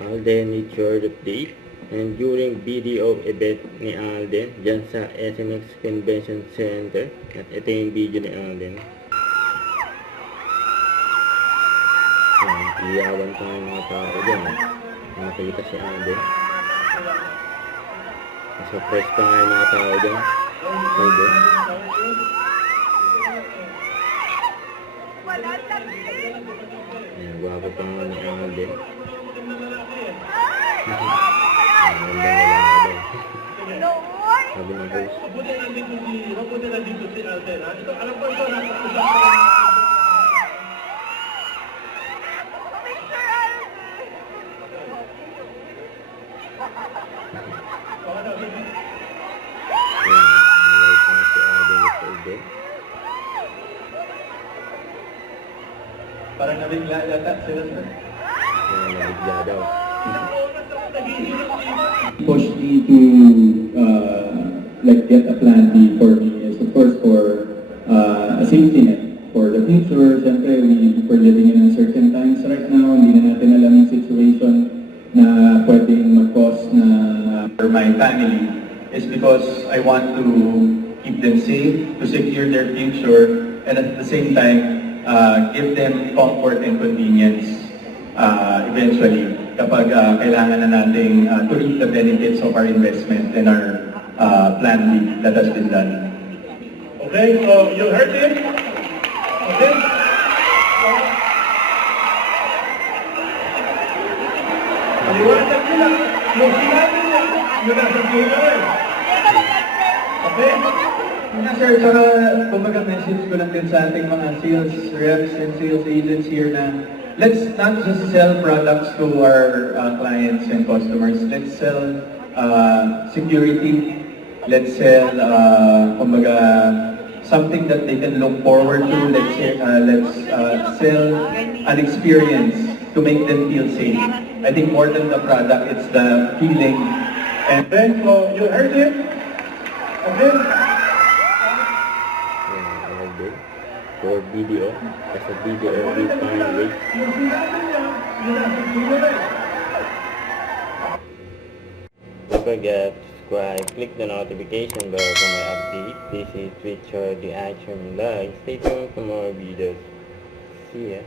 Alden need short update. And during video event ni Alden dyan sa SMX Convention Center. At ito yung video ni Alden. Iyawan ko ng mga tao dyan. Nakita si Alden. Surprise pa nga yung mga tao dyan. Alden. Ayan, guwapo pa nga ni Alden. Maganda na lang ako. Sabi ng host. Mabuti na dito si Alden. Alam ko ito na parang nabigla yata sila sir. Nabigla daw. Push me to like get a plan B for me is of course for a safety net for the future. Siyempre, we're living in uncertain times right now. Hindi na natin alam yung situation na pwedeng mag-cause na for my family is because I want to keep them safe, to secure their future, and at the same time, give them comfort and convenience eventually kapag kailangan na nating to reap the benefits of our investment and our plan B that has been done. Okay, so you heard him? Okay? Paliwanag nila. Yung sinabi niya, yun ang sabihin na rin. Okay? Yeah, sir, saka kumbaga message ko lang din sa ating mga sales reps and sales agents here na let's not just sell products to our clients and customers. Let's sell security. Let's sell kumbaga something that they can look forward to. Let's sell an experience to make them feel safe. I think more than the product, it's the feeling. And then, so you heard him? Okay? For video, as a video every time wait. Yung sinabi niya, yun ang sabihin na rin. Don't forget to subscribe, click the notification bell for my update. This is Richard the Action Live. Stay tuned for more videos. See ya.